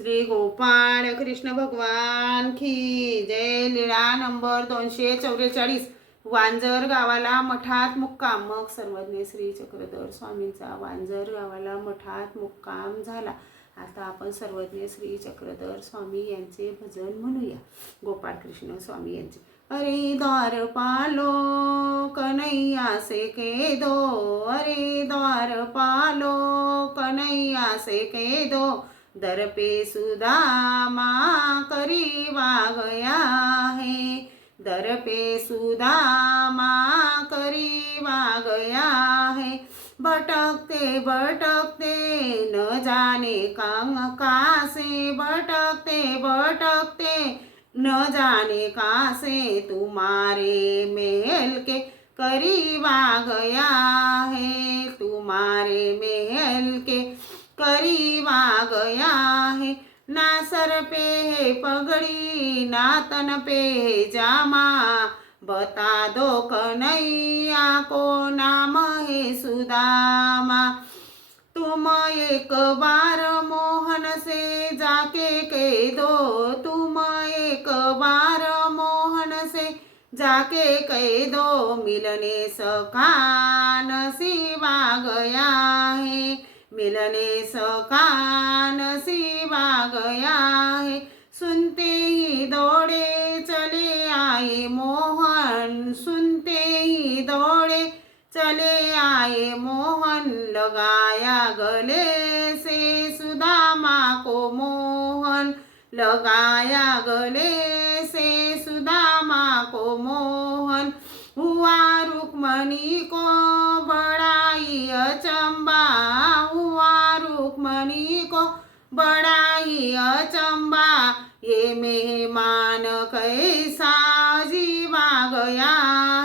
श्री गोपाळ कृष्ण भगवान की जय। लीळा नंबर 244। वांजर गावाला मठात मुक्काम। मग सर्वज्ञ श्री चक्रधर स्वामींचा वांजर गावाला मठात मुक्काम झाला। आता आपण सर्वज्ञ श्री चक्रधर स्वामी यांचे भजन म्हणूया। गोपाळ कृष्ण स्वामी यांचे। अरे द्वारपालो कन्हैया से के दो, अरे द्वारपालो कन्हैया से के दो, दर पे सुदामा करीबा गया है, दर पे सुदामा करीबा गया है। भटकते भटकते न जाने कहाँ से, भटकते भटकते न जाने कहाँ से, तुम्हारे महल के करीब आ गया है, तुम्हारे महल के करीब आ गया है। ना सर पे है पगड़ी ना तन पे है जामा, बता दो कन्हैया को नाम है सुदामा। तुम एक बार मोहन से जाके कह दो, तुम एक बार मोहन से जाके कह दो, मिलने सका नसीब आ गया है, मिलने सका नसीब आ गया है। सुनते ही दौड़े चले आए मोहन, सुनते ही दौड़े चले आए मोहन, लगाया गले से सुदामा को मोहन, लगाया गले से सुदामा को मोहन। हुआ रुक्मणी को बड़ा ही अचंबा, हुआ रुक्मणी को बड़ा ही अचंबा, ये मेहमान कैसा अजीब आ गया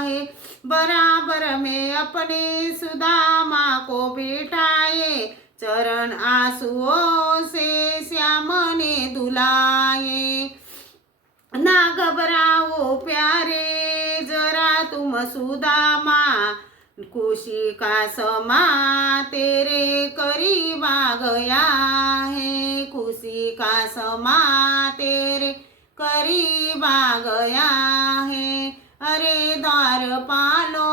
है। बराबर में अपने सुदामा को बिठाए, चरण आंसुओं से श्याम ने धुलाए। ना घबराओ प्यारे जरा तुम सुदामा, खुशी का समा तेरे करीब आ गया है, खुशी का समा तेरे करीब आ गया है। अरे द्वारपालो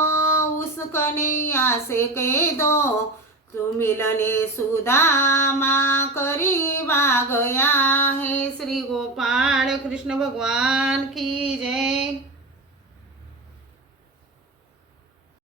उस कन्हैया से कह दो, तू मिलने सुदामा करीब आ गया है। श्री गोपाळ कृष्ण भगवान की जय।